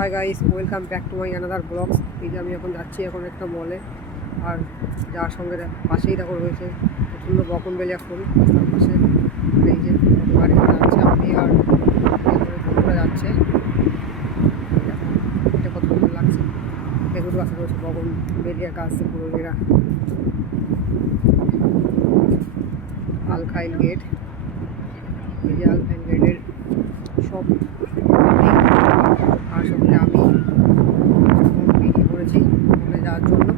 High guys, welcome back to my another blogs. এই যে আমি এখন যাচ্ছি একটা মলে, আর যার সঙ্গে পাশেই দেখো রয়েছে প্রচণ্ড বকনবেলিয়া ফুল। তার পাশে এই যে গাড়ি যাচ্ছে, আমি আর বন্ধুরা যাচ্ছে। এটা কত সুন্দর লাগছে, এগুলো আসা রয়েছে বকনবেলিয়া গাছ পুরো এরা। আলখাইল গেট, এই যে আলখাইল গেটের সব আর সঙ্গে আমি বেরিয়ে পড়েছি ওখানে যাওয়ার জন্য।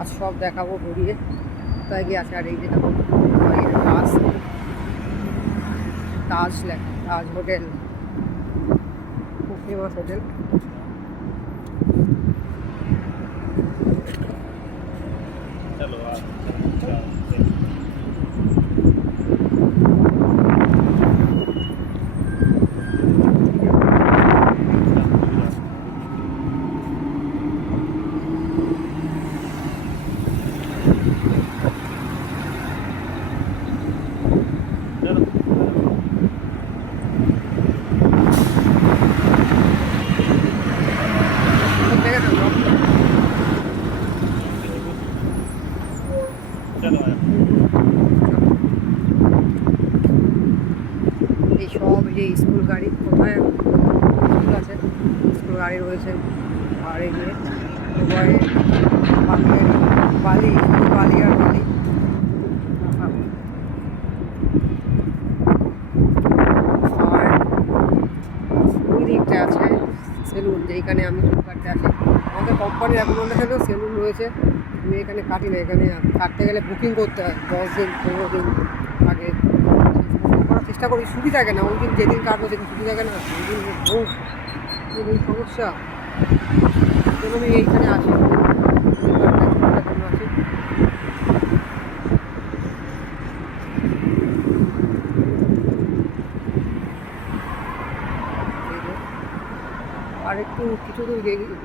আজ সব দেখাবো ঘুরিয়ে, কোথায় গিয়ে আছে। আর এই যে দেখো তাজ, তাজ লেখা, তাজ হোটেল, খুব ফেমাস হোটেল। এই সব যে স্কুল গাড়ি, কোথায় স্কুল আছে, স্কুল গাড়ি রয়েছে। আর এই যে বালি, বালি আর বালি। আর ওই দিকটা আছে সেলুন, যেখানে আমি চুল কাটতে আসি। আমাদের কোম্পানির অ্যাকোমোডেশনেও সেলুন রয়েছে। আমি এখানে কাটি না, এখানে কাটতে গেলে বুকিং করতে হয় 10 দিন 15 দিন আগে। করার চেষ্টা করি, ছুটি থাকে না ওই দিন, যেদিন কাটবো সেদিন ছুটি থাকে না, ওই দিন বহু সমস্যা। যেন আমি এইখানে আসি, জন্য আসি। আর একটু কিছু দূর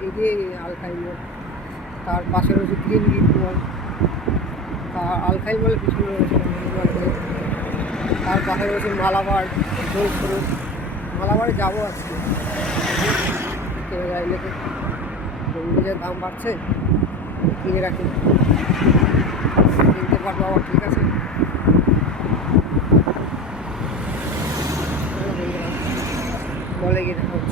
এগিয়ে আলখাইল মল, তার পাশে রয়েছে গ্রিন গিট মল। আলখাইল মলের পিছনে রয়েছে, তার পাশে রয়েছে মালাবার দোলপুর। মালাবারে যাবো আজকে, কেনা যায় লেগে বন্ধুদের দাম বাড়ছে, কিনে রাখি, কিনতে পারবো আবার। ঠিক আছে, বলে গিয়ে দেখা হচ্ছে।